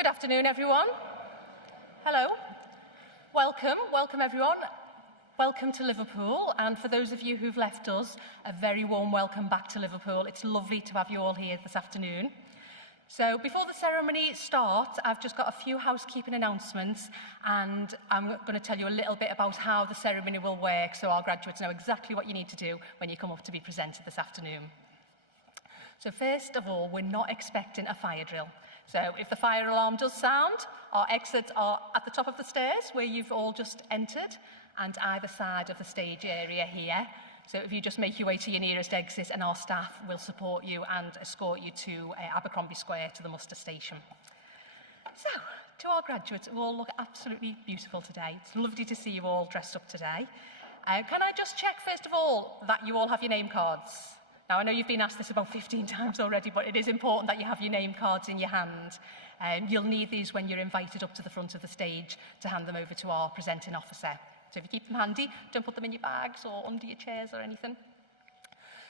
Good afternoon, everyone. Hello. Welcome everyone. Welcome to Liverpool, and for those of you who've left us, a very warm welcome back to Liverpool. It's lovely to have you all here this afternoon. So before the ceremony starts, I've just got a few housekeeping announcements, and I'm going to tell you a little bit about how the ceremony will work so our graduates know exactly what you need to do when you come up to be presented this afternoon. So first of all, we're not expecting a fire drill. So if the fire alarm does sound, our exits are at the top of the stairs where you've all just entered, and either side of the stage area here. So if you just make your way to your nearest exit, and our staff will support you and escort you to Abercrombie Square to the muster station. So, to our graduates, who all look absolutely beautiful today. It's lovely to see you all dressed up today. Can I just check, first of all, that you all have your name cards? Now, I know you've been asked this about 15 times already, but it is important that you have your name cards in your hand. You'll need these when you're invited up to the front of the stage to hand them over to our presenting officer. So if you keep them handy, don't put them in your bags or under your chairs or anything.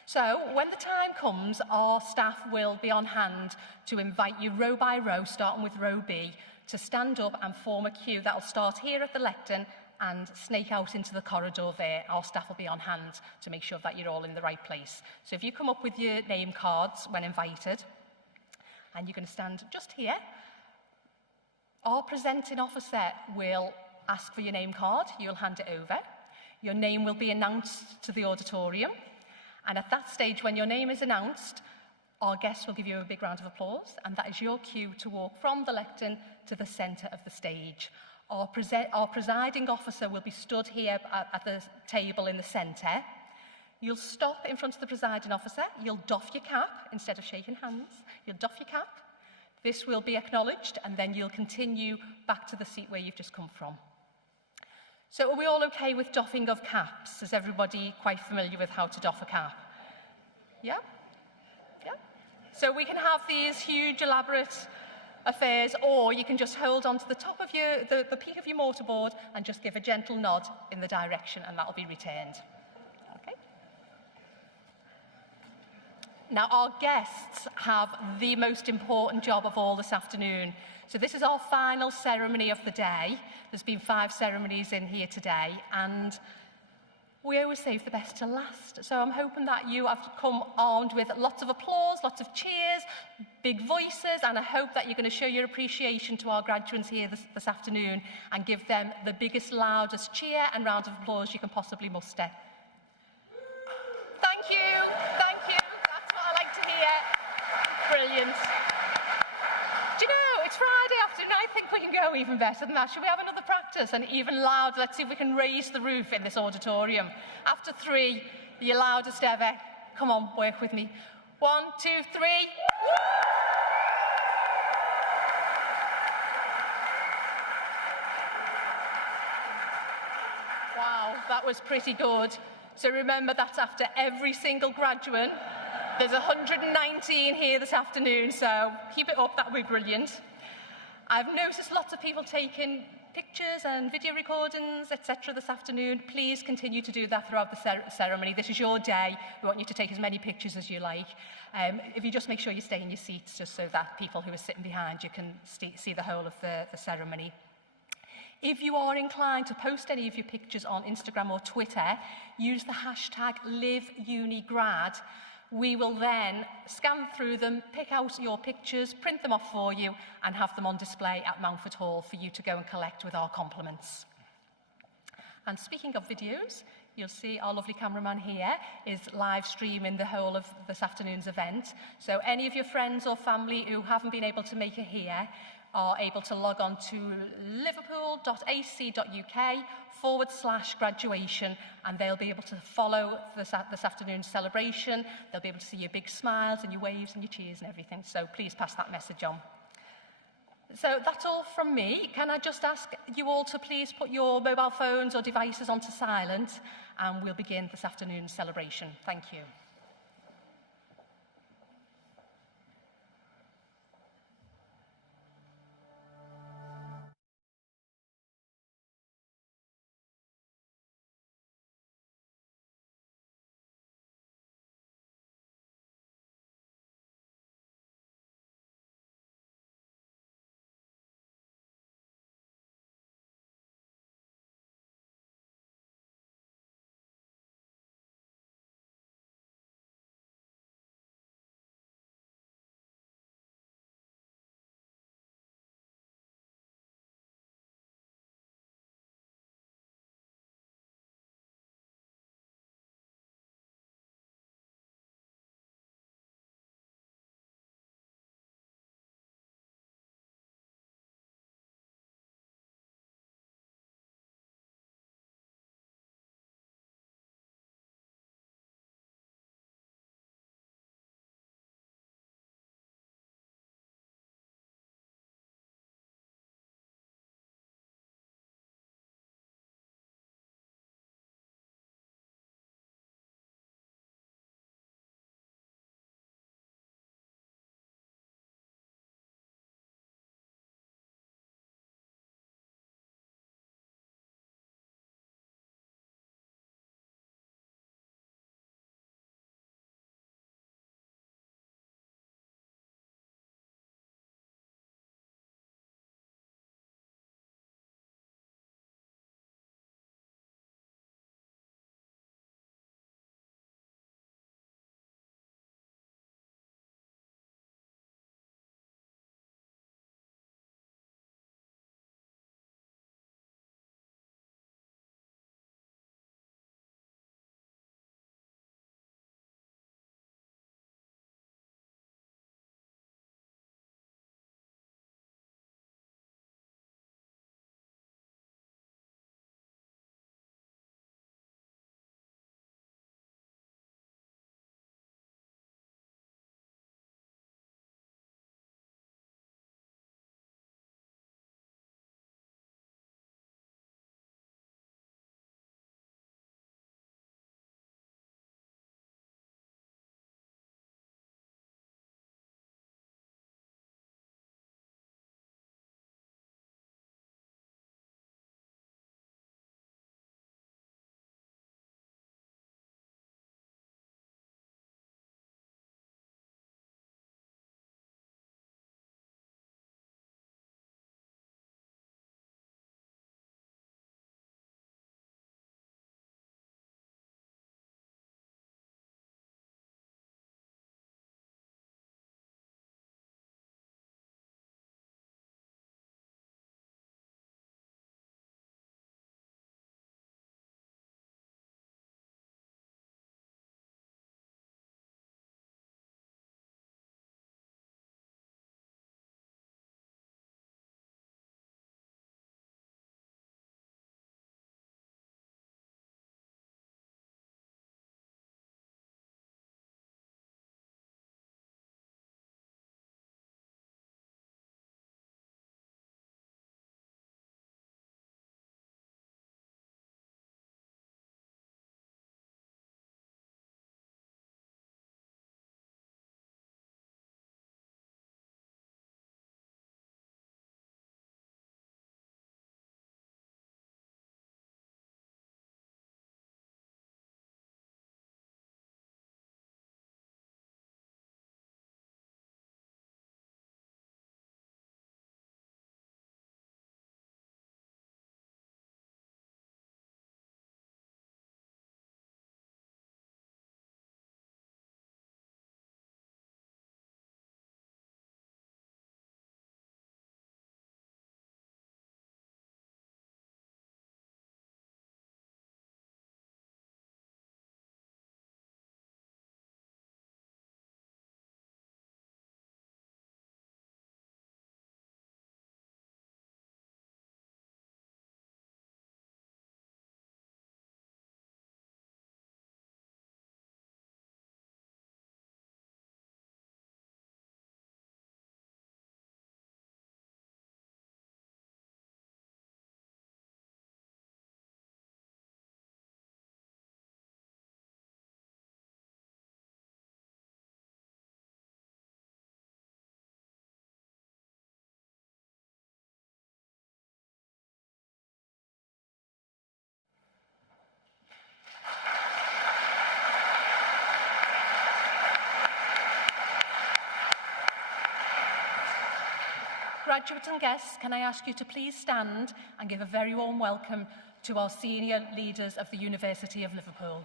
So when the time comes, our staff will be on hand to invite you row by row, starting with row B, to stand up and form a queue that'll start here at the lectern and snake out into the corridor there. Our staff will be on hand to make sure that you're all in the right place. So if you come up with your name cards when invited, and you're going to stand just here, our presenting officer will ask for your name card, you'll hand it over. Your name will be announced to the auditorium, and at that stage, when your name is announced, our guests will give you a big round of applause, and that is your cue to walk from the lectern to the centre of the stage. Our presiding officer will be stood here at the table in the centre. You'll stop in front of the presiding officer, you'll doff your cap instead of shaking hands, you'll doff your cap. This will be acknowledged, and then you'll continue back to the seat where you've just come from. So are we all okay with doffing of caps? Is everybody quite familiar with how to doff a cap? Yeah? Yeah? So we can have these huge, elaborate affairs, or you can just hold on to the top of the peak of your mortarboard and just give a gentle nod in the direction, and that'll be returned. Okay? Now, our guests have the most important job of all this afternoon. So this is our final ceremony of the day. There's been 5 ceremonies in here today, and we always save the best to last. So I'm hoping that you have come armed with lots of applause, lots of cheers, big voices, and I hope that you're going to show your appreciation to our graduates here this afternoon and give them the biggest, loudest cheer and round of applause you can possibly muster. Thank you, that's what I like to hear. Brilliant. Do you know, it's Friday afternoon, I think we can go even better than that. Should we have another practice and even louder? Let's see if we can raise the roof in this auditorium. After 3, your loudest ever. Come on, work with me. 1, 2, 3. Wow, that was pretty good. So remember, that's after every single graduate. There's 119 here this afternoon, so keep it up, that would be brilliant. I've noticed lots of people taking pictures and video recordings, etc. this afternoon. Please continue to do that throughout the ceremony. This is your day. We want you to take as many pictures as you like. If you just make sure you stay in your seats, just so that people who are sitting behind you can see the whole of the ceremony. If you are inclined to post any of your pictures on Instagram or Twitter, use the hashtag #LiveUniGrad. We will then scan through them, pick out your pictures, print them off for you, and have them on display at Mountford Hall for you to go and collect with our compliments. And speaking of videos, you'll see our lovely cameraman here is live streaming the whole of this afternoon's event. So any of your friends or family who haven't been able to make it here are able to log on to liverpool.ac.uk/graduation, and they'll be able to follow this afternoon's celebration. They'll be able to see your big smiles and your waves and your cheers and everything. So please pass that message on. So that's all from me. Can I just ask you all to please put your mobile phones or devices onto silent, and we'll begin this afternoon's celebration. Thank you. graduates and guests, can I ask you to please stand and give a very warm welcome to our senior leaders of the University of Liverpool.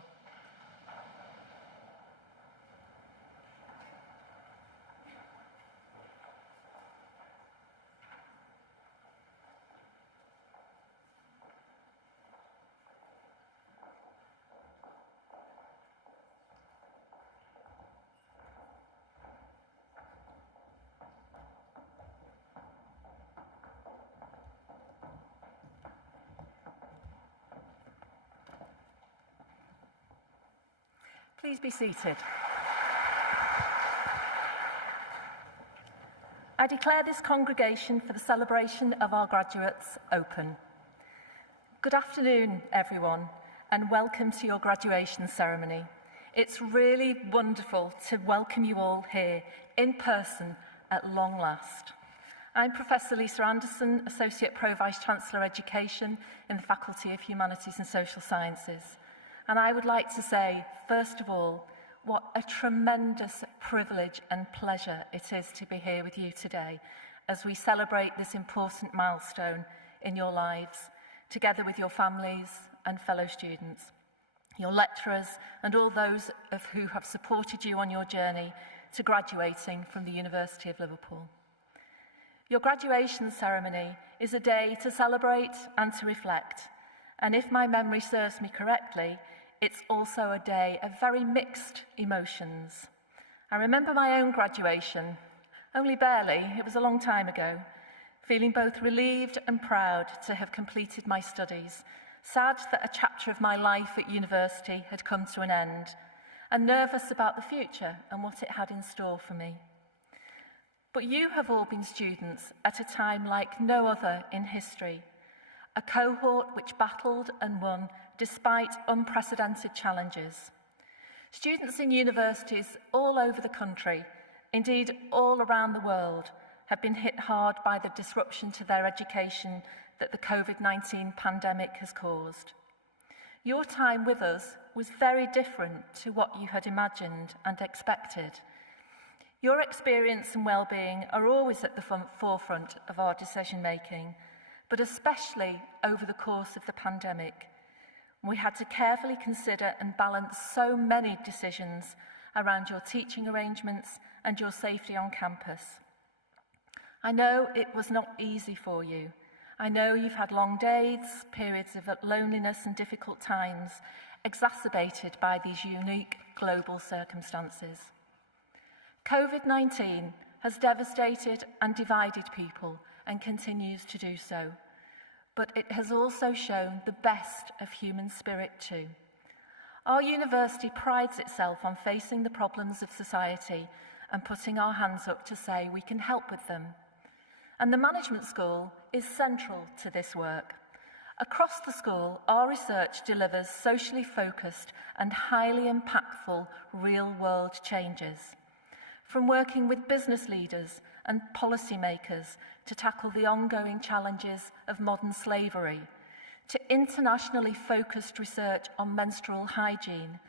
Please be seated. I declare this congregation for the celebration of our graduates open. Good afternoon, everyone, and welcome to your graduation ceremony. It's really wonderful to welcome you all here in person at long last. I'm Professor Lisa Anderson, Associate Pro-Vice-Chancellor Education in the Faculty of Humanities and Social Sciences. And I would like to say, first of all, what a tremendous privilege and pleasure it is to be here with you today as we celebrate this important milestone in your lives, together with your families and fellow students, your lecturers, and all those of who have supported you on your journey to graduating from the University of Liverpool. Your graduation ceremony is a day to celebrate and to reflect, and if my memory serves me correctly, it's also a day of very mixed emotions. I remember my own graduation, only barely, it was a long time ago, feeling both relieved and proud to have completed my studies, sad that a chapter of my life at university had come to an end, and nervous about the future and what it had in store for me. But you have all been students at a time like no other in history, a cohort which battled and won despite unprecedented challenges. Students in universities all over the country, indeed all around the world, have been hit hard by the disruption to their education that the COVID-19 pandemic has caused. Your time with us was very different to what you had imagined and expected. Your experience and well-being are always at the forefront of our decision-making, but especially over the course of the pandemic. We had to carefully consider and balance so many decisions around your teaching arrangements and your safety on campus. I know it was not easy for you. I know you've had long days, periods of loneliness and difficult times, exacerbated by these unique global circumstances. COVID-19 has devastated and divided people and continues to do so. But it has also shown the best of human spirit too. Our university prides itself on facing the problems of society and putting our hands up to say we can help with them. And the management school is central to this work. Across the school, our research delivers socially focused and highly impactful real-world changes. From working with business leaders and policymakers to tackle the ongoing challenges of modern slavery, to internationally focused research on menstrual hygiene,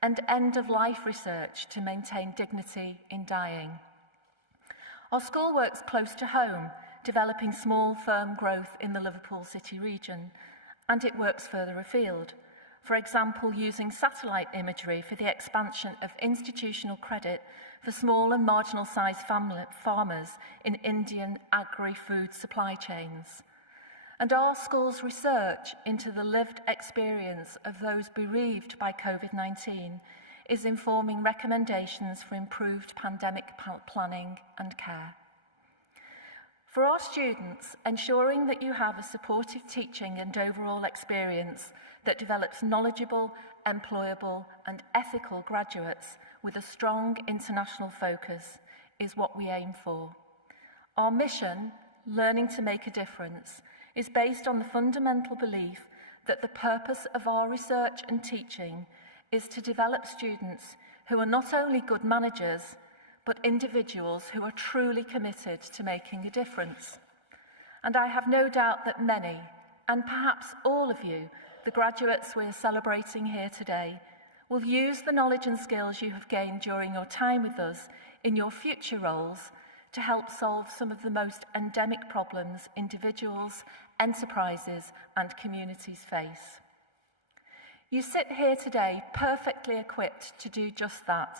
and end-of-life research to maintain dignity in dying. Our school works close to home, developing small firm growth in the Liverpool city region, and it works further afield. For example, using satellite imagery for the expansion of institutional credit for small and marginal-sized farmers in Indian agri-food supply chains. And our school's research into the lived experience of those bereaved by COVID-19 is informing recommendations for improved pandemic planning and care. For our students, ensuring that you have a supportive teaching and overall experience that develops knowledgeable, employable, and ethical graduates with a strong international focus is what we aim for. Our mission, Learning to Make a Difference, is based on the fundamental belief that the purpose of our research and teaching is to develop students who are not only good managers, but individuals who are truly committed to making a difference. And I have no doubt that many, and perhaps all of you, the graduates we are celebrating here today, will use the knowledge and skills you have gained during your time with us in your future roles to help solve some of the most endemic problems individuals, enterprises, and communities face. You sit here today perfectly equipped to do just that,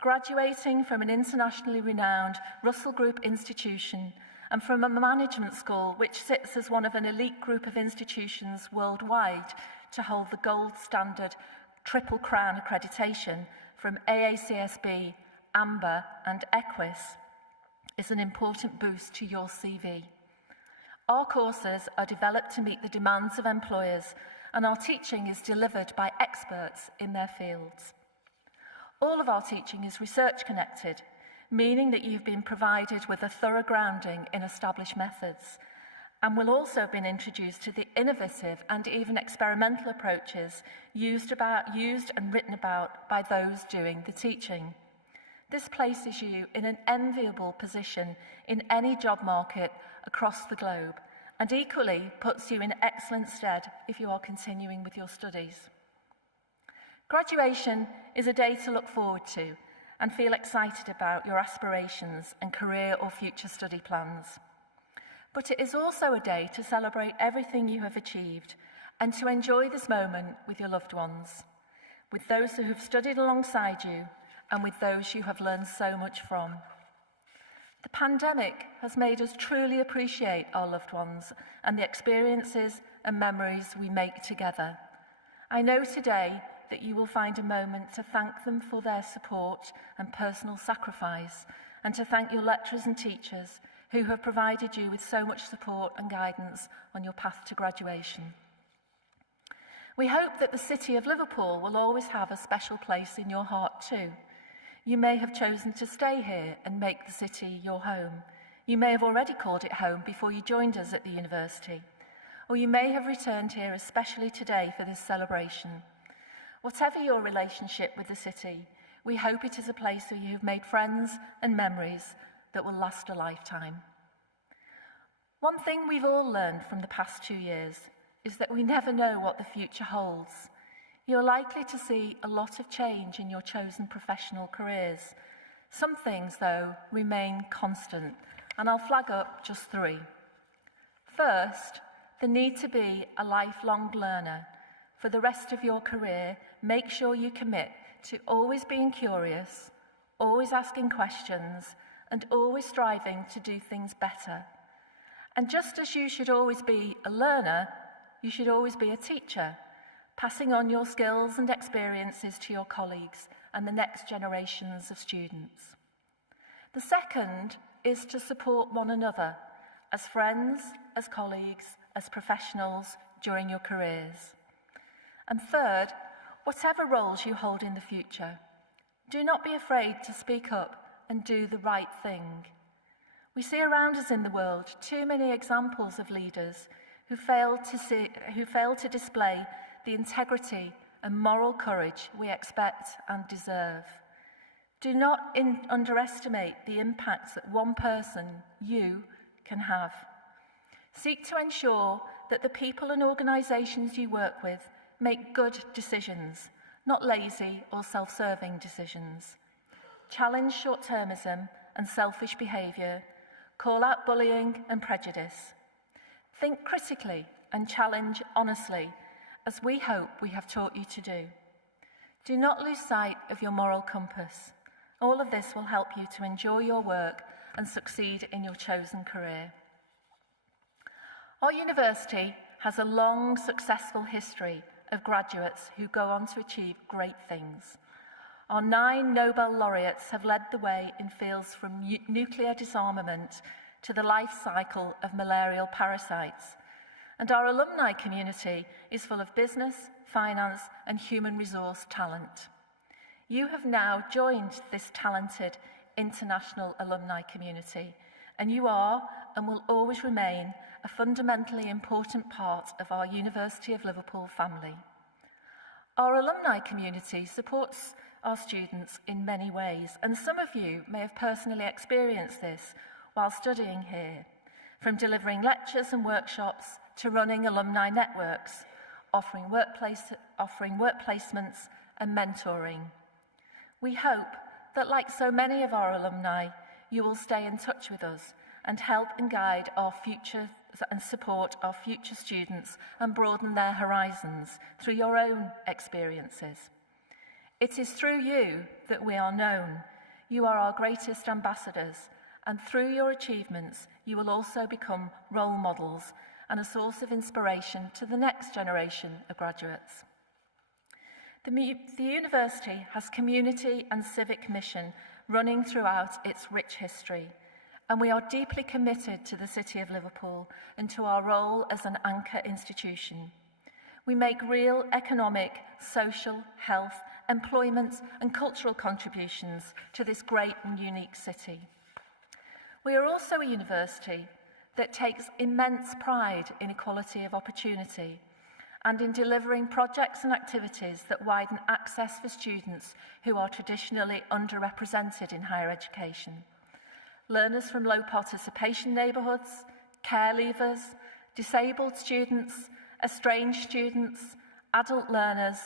graduating from an internationally renowned Russell Group institution and from a management school which sits as one of an elite group of institutions worldwide to hold the gold standard Triple Crown accreditation from AACSB, AMBER and EQUIS is an important boost to your CV. Our courses are developed to meet the demands of employers, and our teaching is delivered by experts in their fields. All of our teaching is research connected, meaning that you've been provided with a thorough grounding in established methods, and will also have been introduced to the innovative and even experimental approaches used and written about by those doing the teaching. This places you in an enviable position in any job market across the globe, and equally puts you in excellent stead if you are continuing with your studies. Graduation is a day to look forward to and feel excited about your aspirations and career or future study plans. But it is also a day to celebrate everything you have achieved and to enjoy this moment with your loved ones, with those who have studied alongside you and with those you have learned so much from. The pandemic has made us truly appreciate our loved ones and the experiences and memories we make together. I know today that you will find a moment to thank them for their support and personal sacrifice, and to thank your lecturers and teachers who have provided you with so much support and guidance on your path to graduation. We hope that the city of Liverpool will always have a special place in your heart too. You may have chosen to stay here and make the city your home. You may have already called it home before you joined us at the university. Or you may have returned here especially today for this celebration. Whatever your relationship with the city, we hope it is a place where you have made friends and memories that will last a lifetime. One thing we've all learned from the past 2 years is that we never know what the future holds. You're likely to see a lot of change in your chosen professional careers. Some things, though, remain constant, and I'll flag up just 3. First, the need to be a lifelong learner. For the rest of your career, make sure you commit to always being curious, always asking questions, and always striving to do things better. And just as you should always be a learner, you should always be a teacher, passing on your skills and experiences to your colleagues and the next generations of students. The second is to support one another as friends, as colleagues, as professionals during your careers. And third, whatever roles you hold in the future, do not be afraid to speak up and do the right thing. We see around us in the world too many examples of leaders who fail to display the integrity and moral courage we expect and deserve. Do not underestimate the impacts that one person, you, can have. Seek to ensure that the people and organisations you work with make good decisions, not lazy or self-serving decisions. Challenge short-termism and selfish behaviour. Call out bullying and prejudice. Think critically and challenge honestly, as we hope we have taught you to do. Do not lose sight of your moral compass. All of this will help you to enjoy your work and succeed in your chosen career. Our university has a long, successful history of graduates who go on to achieve great things. Our 9 Nobel laureates have led the way in fields from nuclear disarmament to the life cycle of malarial parasites. And our alumni community is full of business, finance, and human resource talent. You have now joined this talented international alumni community, and you are and will always remain a fundamentally important part of our University of Liverpool family. Our alumni community supports our students in many ways, and some of you may have personally experienced this while studying here, from delivering lectures and workshops to running alumni networks, offering work placements and mentoring. We hope that, like so many of our alumni, you will stay in touch with us and help and guide our future and support our future students and broaden their horizons through your own experiences. It is through you that we are known. You are our greatest ambassadors, and through your achievements, you will also become role models and a source of inspiration to the next generation of graduates. The university has community and civic mission running throughout its rich history, and we are deeply committed to the City of Liverpool and to our role as an anchor institution. We make real economic, social, health, employment and cultural contributions to this great and unique city. We are also a university that takes immense pride in equality of opportunity and in delivering projects and activities that widen access for students who are traditionally underrepresented in higher education. Learners from low participation neighbourhoods, care leavers, disabled students, estranged students, adult learners,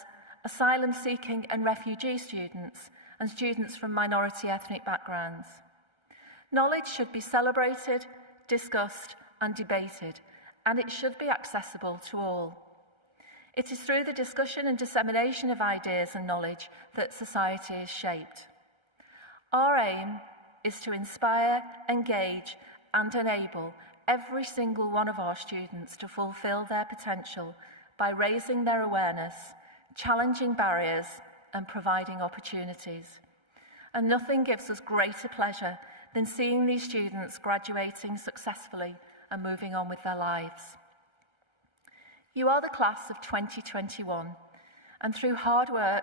asylum-seeking and refugee students, and students from minority ethnic backgrounds. Knowledge should be celebrated, discussed and debated, and it should be accessible to all. It is through the discussion and dissemination of ideas and knowledge that society is shaped. Our aim is to inspire, engage and enable every single one of our students to fulfil their potential by raising their awareness, challenging barriers and providing opportunities. And nothing gives us greater pleasure than seeing these students graduating successfully and moving on with their lives. You are the class of 2021, and through hard work,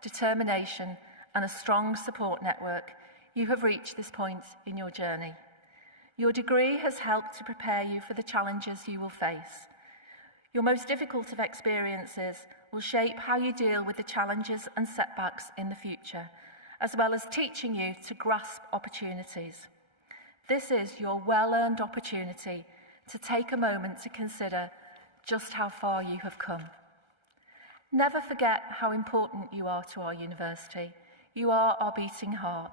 determination and a strong support network, you have reached this point in your journey. Your degree has helped to prepare you for the challenges you will face. Your most difficult of experiences will shape how you deal with the challenges and setbacks in the future, as well as teaching you to grasp opportunities. This is your well-earned opportunity to take a moment to consider just how far you have come. Never forget how important you are to our university. You are our beating heart.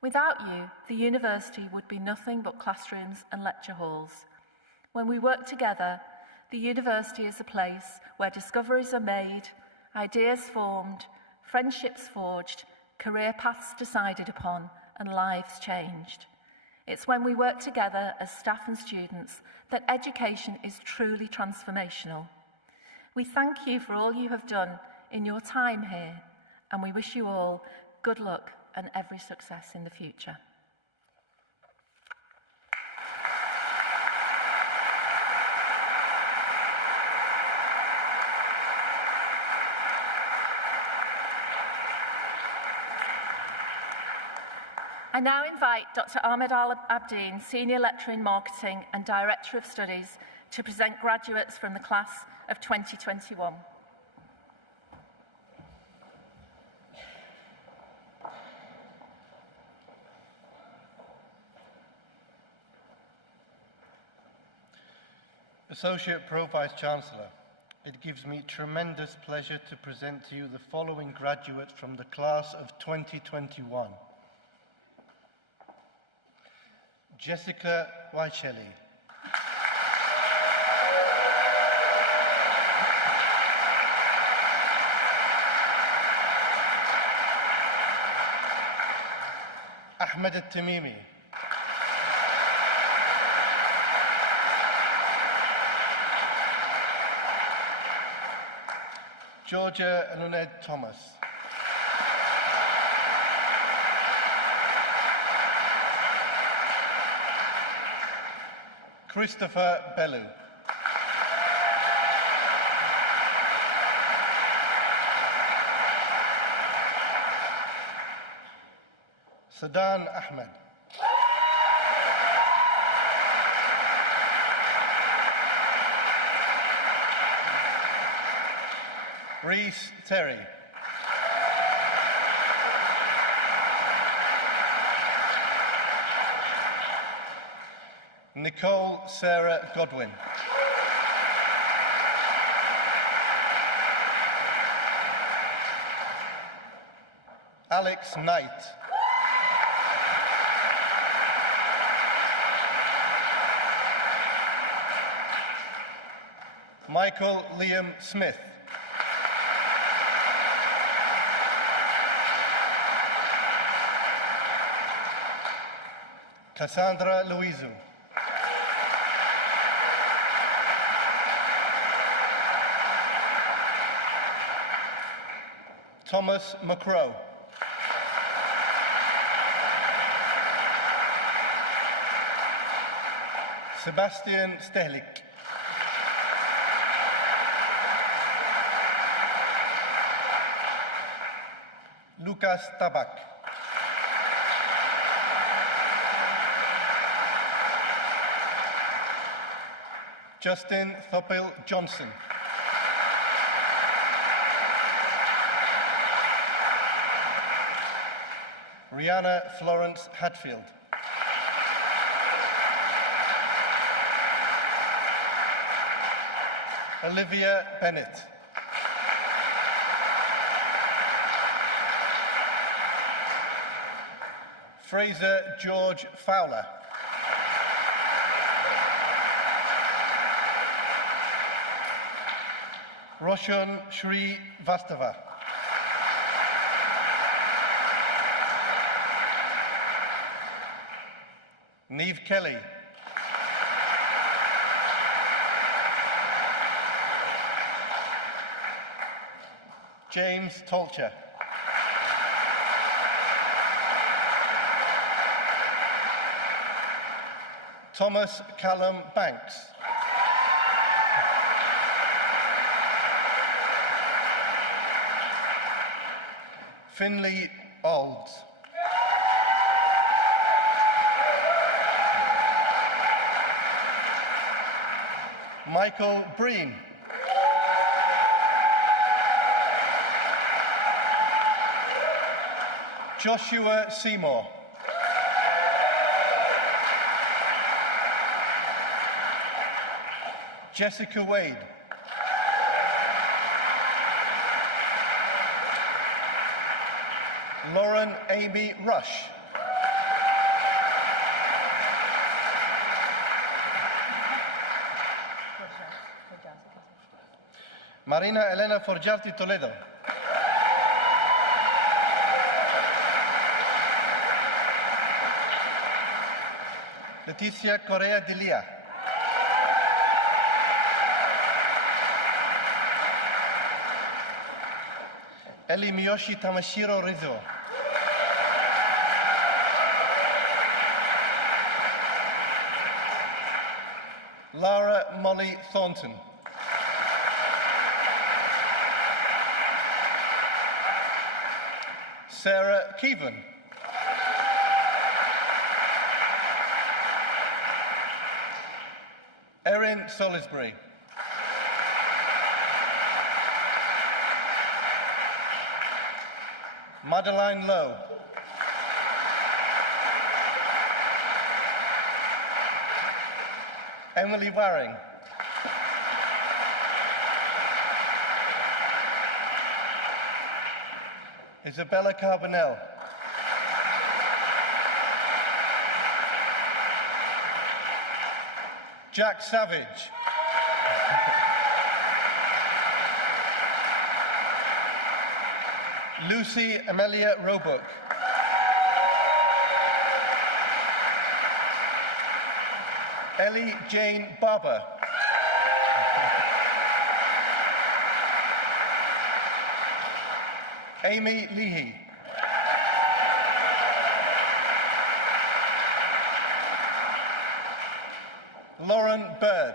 Without you, the university would be nothing but classrooms and lecture halls. When we work together, the university is a place where discoveries are made, ideas formed, friendships forged, career paths decided upon, and lives changed. It's when we work together as staff and students that education is truly transformational. We thank you for all you have done in your time here, and we wish you all good luck and every success in the future. I now invite Dr. Ahmed Al-Abdeen, Senior Lecturer in Marketing and Director of Studies, to present graduates from the class of 2021. Associate Pro Vice-Chancellor, it gives me tremendous pleasure to present to you the following graduates from the class of 2021. Jessica Wychelli. Ahmed Al-Tamimi. Georgia Luned Thomas. Christopher Bellew. Sadan Ahmed. Reese Terry. Nicole Sarah Godwin. Alex Knight. Michael Liam Smith. Cassandra Luizu. Thomas McCrow. Sebastian Stehlik. Lucas Tabak. Justin Thopil Johnson. Rihanna Florence Hadfield. Olivia Bennett. Fraser George Fowler. Roshan Shri Vastava. Neve Kelly. James Tolcher. Thomas Callum Banks. Finley Olds. Michael Breen. Joshua Seymour. Jessica Wade. Lauren Amy Rush. Marina Elena Forgiarti Toledo. Leticia Correa de Lía. Eli Miyoshi Tamashiro Rizzo. Lara Molly Thornton. Sarah Keevan. Erin Salisbury. Madeline Lowe. Emily Waring. Isabella Carbonell. Jack Savage. Lucy Amelia Roebuck. Ellie Jane Barber. Amy Leahy. Lauren Bird.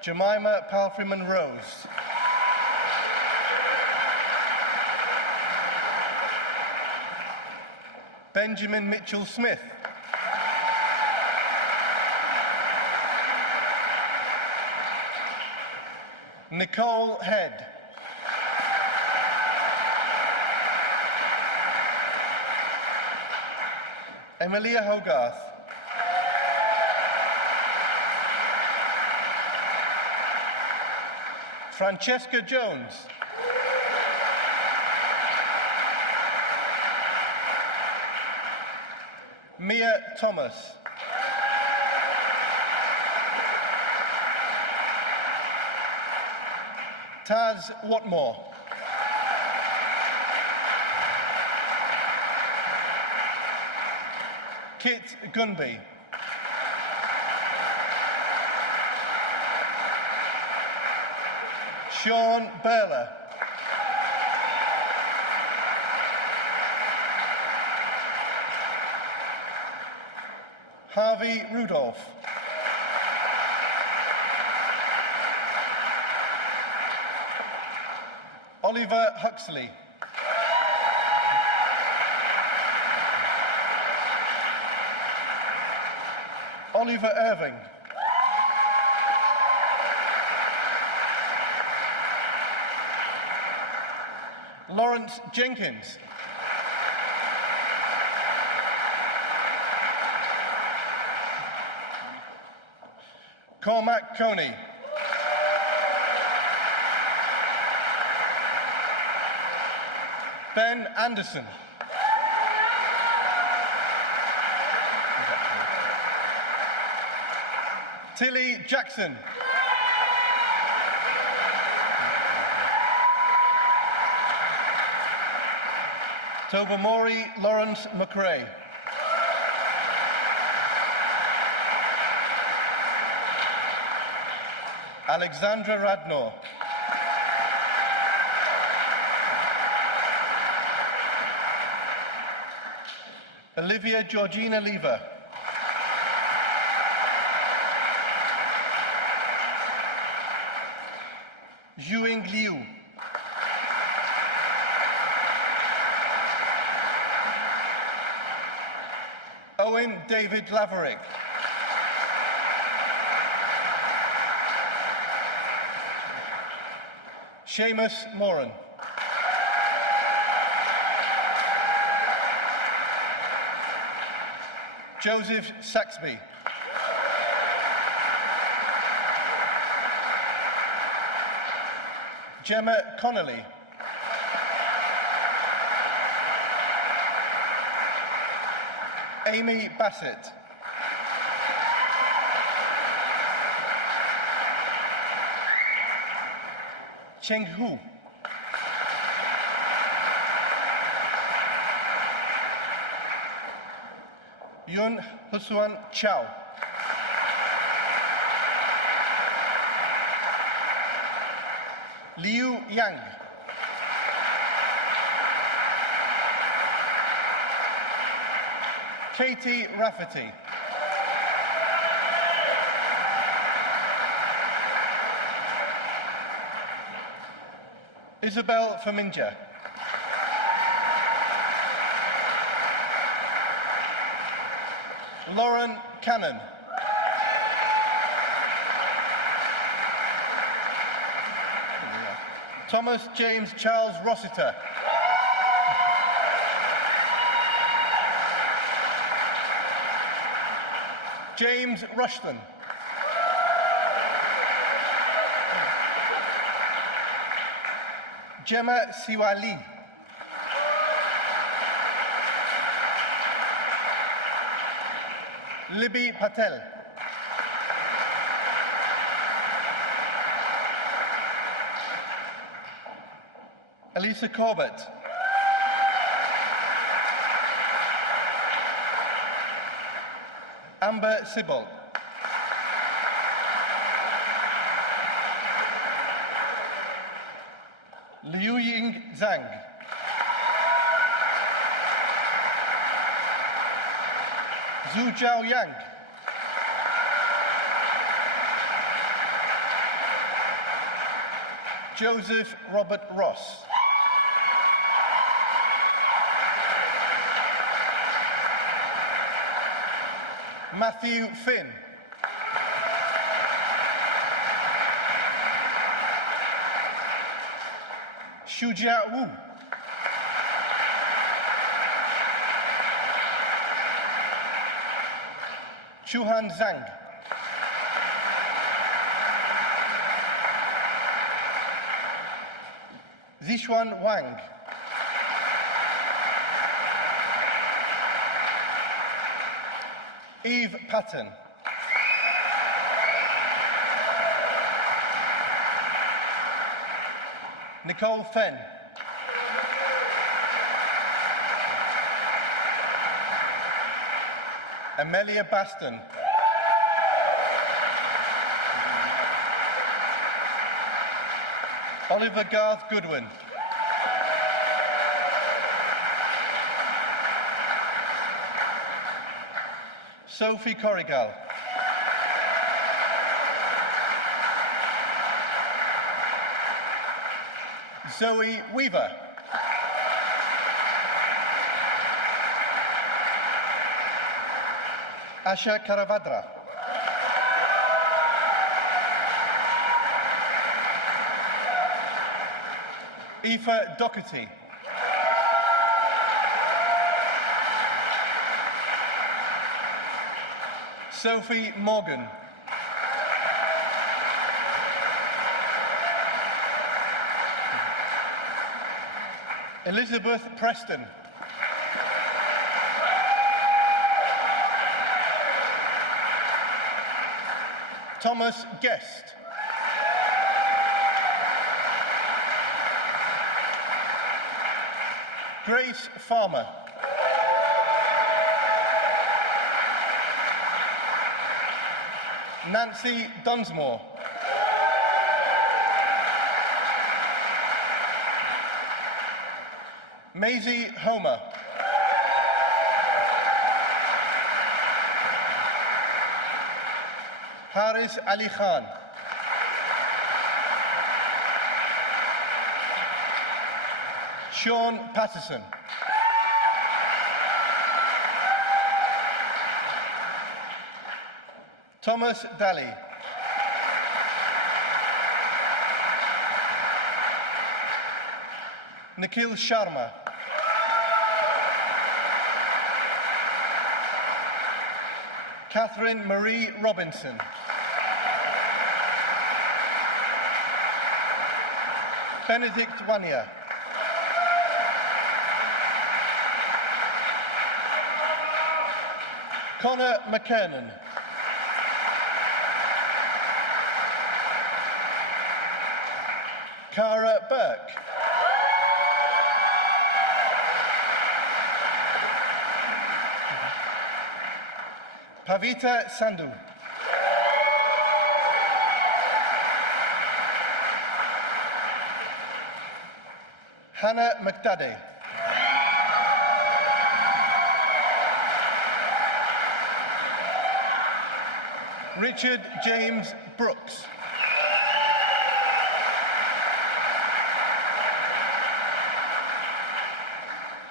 Jemima Palfreyman Rose. Benjamin Mitchell Smith. Nicole Head. Emilia Hogarth. Francesca Jones. Mia Thomas. Taz Watmore. Kit Gunby. Sean Burler. Harvey Rudolph. Oliver Huxley. Oliver Irving. Lawrence Jenkins. Cormac Coney. Ben Anderson. Tilly Jackson. Tobamori Lawrence McRae. Alexandra Radnor. Olivia Georgina Lever. Zhuing Liu. Owen David Laverick. Seamus Moran. Joseph Saxby. Gemma Connolly. Amy Bassett. Cheng Hu. Yun Husuan Chow. Liu Yang. Katie Rafferty. Isabel Faminja. Lauren Cannon. Thomas James Charles Rossiter. James Rushton. Gemma Siwali. Libby Patel. Elisa Corbett. Amber Sibbald. Liu Ying Zhang. Zhu Zhao Yang. Joseph Robert Ross. Matthew Finn. Shujia Wu. Chuhan Zhang. Zixuan Wang. Eve Patton. Nicole Fenn. Amelia Baston. Oliver Garth Goodwin. Sophie Corrigal. Zoe Weaver. Asha Karavadra. Aoife Doherty. Sophie Morgan. Elizabeth Preston. Thomas Guest. Grace Farmer. Nancy Dunsmore. Maisie Homer. Haris Ali Khan. Sean Patterson. Thomas Daly. Nikhil Sharma. Catherine Marie Robinson. Benedict Wanya. Connor McKernan. Cara Burke. Pavita Sandhu. Hannah McDaddy. Richard James Brooks.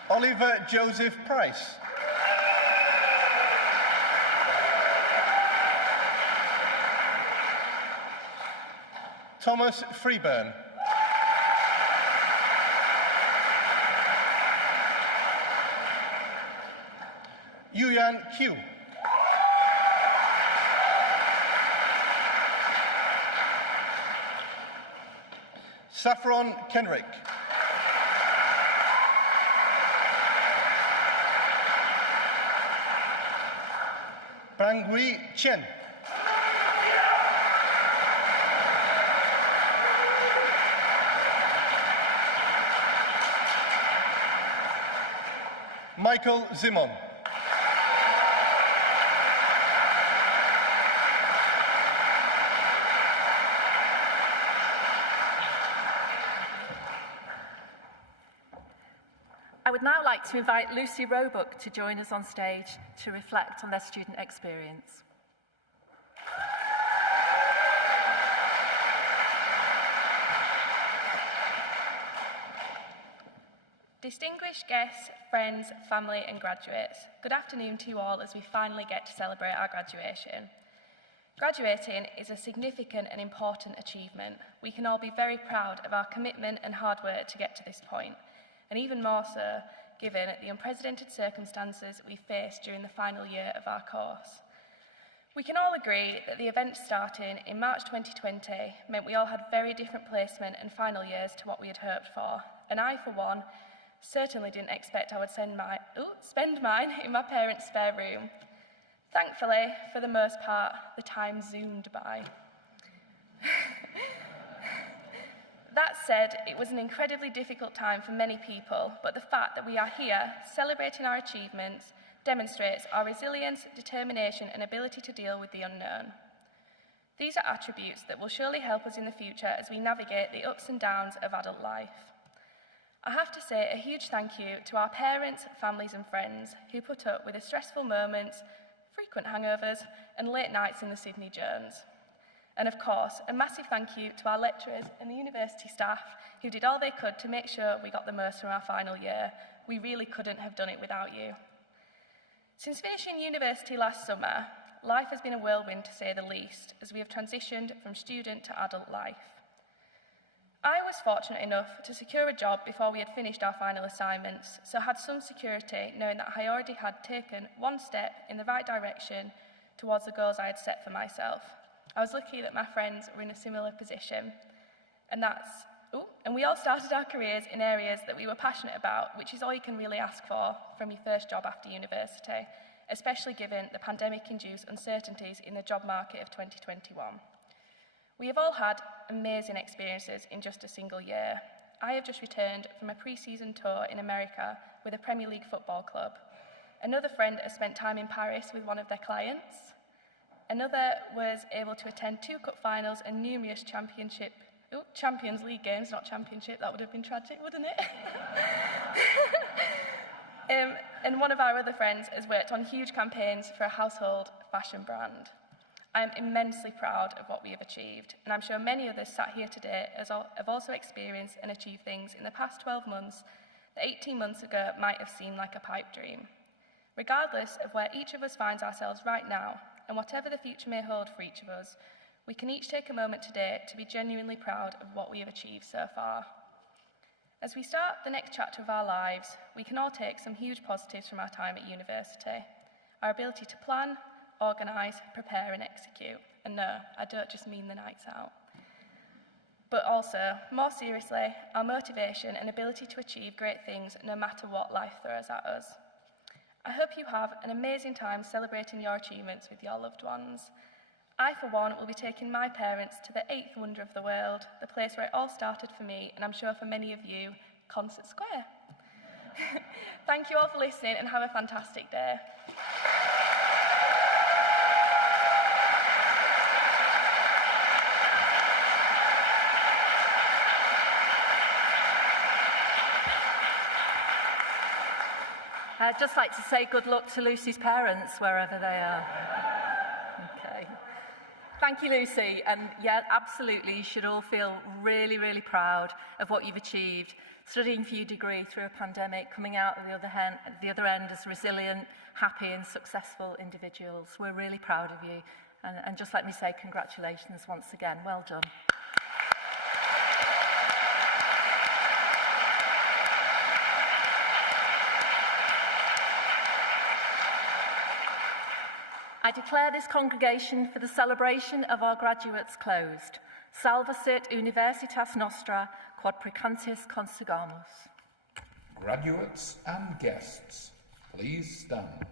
Oliver Joseph Price. Thomas Freeburn. Yuyan Q. Saffron Kenrick. Bangui Chen. Michael Zimon. I would now like to invite Lucy Roebuck to join us on stage to reflect on their student experience. Distinguished guests, friends, family and graduates, good afternoon to you all as we finally get to celebrate our graduation. Graduating is a significant and important achievement. We can all be very proud of our commitment and hard work to get to this point, and even more so given the unprecedented circumstances we faced during the final year of our course. We can all agree that the event starting in March 2020 meant we all had very different placement and final years to what we had hoped for, and I, for one, certainly didn't expect I would spend mine in my parents' spare room. Thankfully, for the most part, the time zoomed by. That said, it was an incredibly difficult time for many people, but the fact that we are here celebrating our achievements demonstrates our resilience, determination, and ability to deal with the unknown. These are attributes that will surely help us in the future as we navigate the ups and downs of adult life. I have to say a huge thank you to our parents, families, and friends who put up with the stressful moments, frequent hangovers, and late nights in the Sydney Jones. And of course, a massive thank you to our lecturers and the university staff who did all they could to make sure we got the most from our final year. We really couldn't have done it without you. Since finishing university last summer, life has been a whirlwind to say the least, as we have transitioned from student to adult life. I was fortunate enough to secure a job before we had finished our final assignments, so had some security knowing that I already had taken one step in the right direction towards the goals I had set for myself. I was lucky that my friends were in a similar position, and we all started our careers in areas that we were passionate about, which is all you can really ask for from your first job after university, especially given the pandemic-induced uncertainties in the job market of 2021. We have all had amazing experiences in just a single year. I have just returned from a pre-season tour in America with a Premier League football club. Another friend has spent time in Paris with one of their clients. Another was able to attend 2 cup finals and numerous Champions League games, not championship, that would have been tragic, wouldn't it? And one of our other friends has worked on huge campaigns for a household fashion brand. I am immensely proud of what we have achieved, and I'm sure many others sat here today have also experienced and achieved things in the past 12 months that 18 months ago might have seemed like a pipe dream. Regardless of where each of us finds ourselves right now, and whatever the future may hold for each of us, we can each take a moment today to be genuinely proud of what we have achieved so far. As we start the next chapter of our lives, we can all take some huge positives from our time at university. Our ability to plan, organise, prepare and execute. And no, I don't just mean the nights out. But also, more seriously, our motivation and ability to achieve great things no matter what life throws at us. I hope you have an amazing time celebrating your achievements with your loved ones. I, for one, will be taking my parents to the 8th wonder of the world, the place where it all started for me, and I'm sure for many of you, Concert Square. Thank you all for listening and have a fantastic day. I'd just like to say good luck to Lucy's parents, wherever they are. Okay. Thank you, Lucy. And yeah, absolutely, you should all feel really, really proud of what you've achieved. Studying for your degree through a pandemic, coming out of the other end as resilient, happy and successful individuals. We're really proud of you. And just let me say congratulations once again. Well done. I declare this congregation for the celebration of our graduates closed. Salva sit universitas nostra, quod precantis consigamus. Graduates and guests, please stand.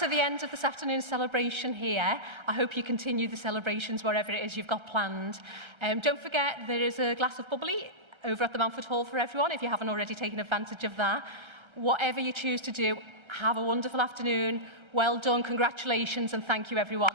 To the end of this afternoon's celebration here. I hope you continue the celebrations wherever it is you've got planned. Don't forget there is a glass of bubbly over at the Mountford Hall for everyone if you haven't already taken advantage of that. Whatever you choose to do, have a wonderful afternoon. Well done, congratulations and thank you everyone.